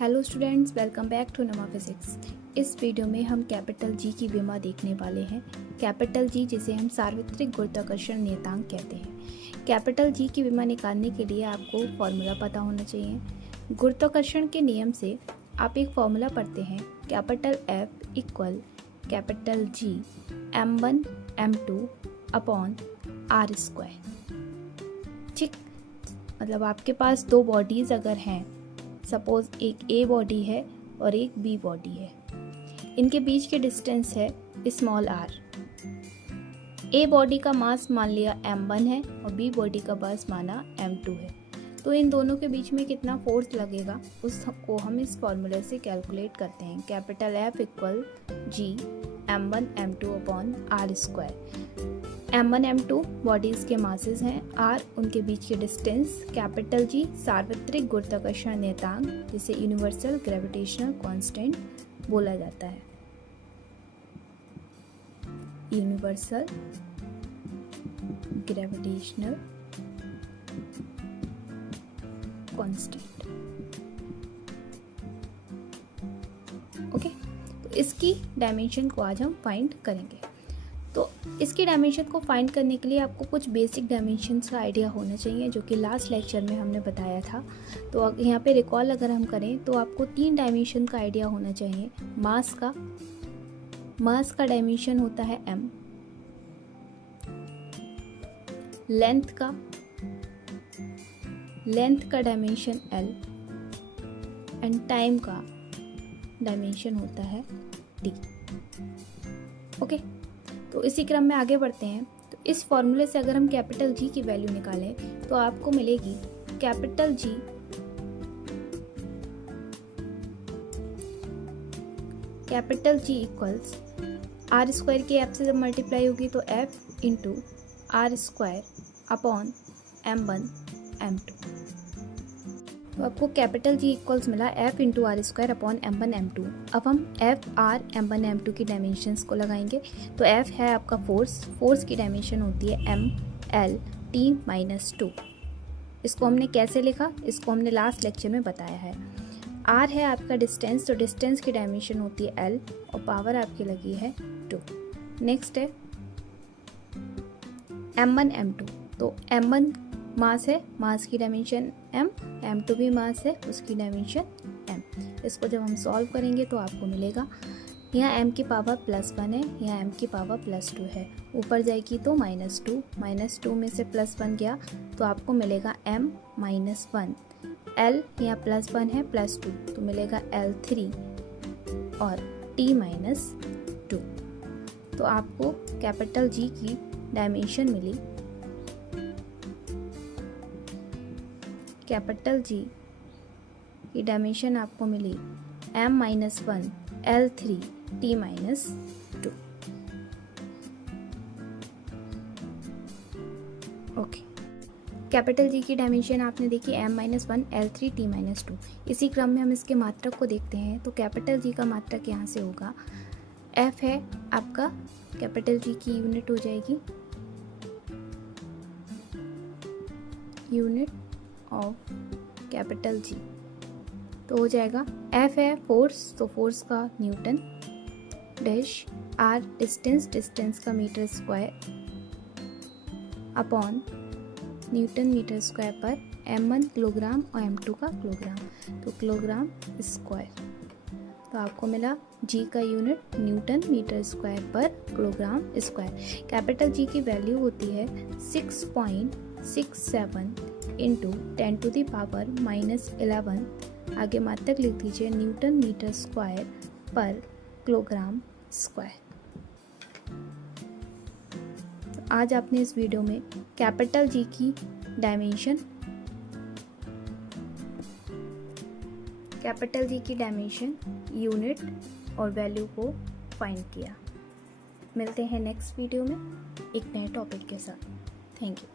Hello students, welcome back to नमा physics. इस video में हम कैपिटल जी की विमा देखने वाले हैं। कैपिटल जी जिसे हम सार्वत्रिक गुरुत्वाकर्षण नियतांक कहते हैं। कैपिटल जी की विमा निकालने के लिए आपको फॉर्मूला पता होना चाहिए। गुरुत्वाकर्षण के नियम से आप एक फॉर्मूला पढ़ते हैं, capital F equal capital G m1 m2 upon r square. ठीक, मतलब आपके पास दो बॉडीज़ अगर हैं, सपोज एक ए बॉडी है और एक बी बॉडी है, इनके बीच के डिस्टेंस है स्मॉल r। ए बॉडी का मास मान लिया m1 है और बी बॉडी का मास माना m2 है, तो इन दोनों के बीच में कितना फोर्स लगेगा उसको हम इस फॉर्मूले से कैलकुलेट करते हैं। Capital F equal G m1 m2 upon r square. m1 m2 bodies के मासेस हैं, r उनके बीच के डिस्टेंस, कैपिटल G सार्वत्रिक गुरुत्वाकर्षण नियतांक जिसे यूनिवर्सल ग्रेविटेशनल कांस्टेंट बोला जाता है। Universal gravitational constant. ओके, तो इसकी डायमेंशन को आज हम फाइंड करेंगे। तो इसकी डायमेंशन को फाइंड करने के लिए आपको कुछ बेसिक डायमेंशंस का आइडिया होना चाहिए, जो कि लास्ट लेक्चर में हमने बताया था। तो यहाँ पे रिकॉल अगर हम करें तो आपको 3 डायमेंशन का आइडिया होना चाहिए। मास का डायमेंशन होता है m, लेंथ का डायमेंशन l एंड टाइम का डायमेंशन होता है t। ओके, तो इसी क्रम में आगे बढ़ते हैं। तो इस फॉर्मूले से अगर हम कैपिटल G की वैल्यू निकालें तो आपको मिलेगी capital G equals r square की f से जब मल्टीप्लाई होगी तो f into r square upon m1 m2। तो आपको कैपिटल G इक्वल्स मिला f into r square upon m1 m2। अब हम f r m1 m2 की डायमेंशंस को लगाएंगे। तो f है आपका फोर्स की डायमेंशन होती है m l t माइनस 2। इसको हमने कैसे लिखा, इसको हमने लास्ट लेक्चर में बताया है। r है आपका डिस्टेंस, तो डिस्टेंस की डायमेंशन होती है l और पावर आपकी लगी है 2। नेक्स्ट है m1 m2। तो m1 मास है, मास की डायमेंशन m, m2 भी मास है, उसकी डायमेंशन m। इसको जब हम सॉल्व करेंगे तो आपको मिलेगा, यहाँ m की पावर +1 है, यहाँ m की पावर +2 है, ऊपर जाएगी तो -2 में से +1 गया तो आपको मिलेगा m -1। l यहाँ +1 है +2 तो मिलेगा l3 और t -2। तो आपको कैपिटल G की डायमेंशन मिली, कैपिटल G की डायमेंशन आपको मिली m -1 l3 t -2। Okay, capital G की डायमेंशन आपने देखी m -1 l3 t -2। इसी क्रम में हम इसके मात्रक को देखते हैं। तो कैपिटल G का मात्रक यहाँ से होगा, f है आपका, कैपिटल G की यूनिट हो जाएगी यूनिट ऑफ कैपिटल G, तो हो जाएगा F है फोर्स, तो फोर्स का न्यूटन, डैश R डिस्टेंस का metre square upon newton metre square पर m1 किलोग्राम और m2 का किलोग्राम, तो किलोग्राम स्क्वायर। तो आपको मिला G का यूनिट न्यूटन मीटर स्क्वायर पर किलोग्राम स्क्वायर। कैपिटल G की वैल्यू होती है 6.67 इंटू 10⁻⁻11। आगे मात्रक लिख दीजिए न्यूटन मीटर स्क्वायर पर किलोग्राम स्क्वायर। तो आज आपने इस वीडियो में कैपिटल G की डायमेंशन, यूनिट और वैल्यू को फाइंड किया। मिलते हैं नेक्स्ट वीडियो में एक नए टॉपिक के साथ। Thank you.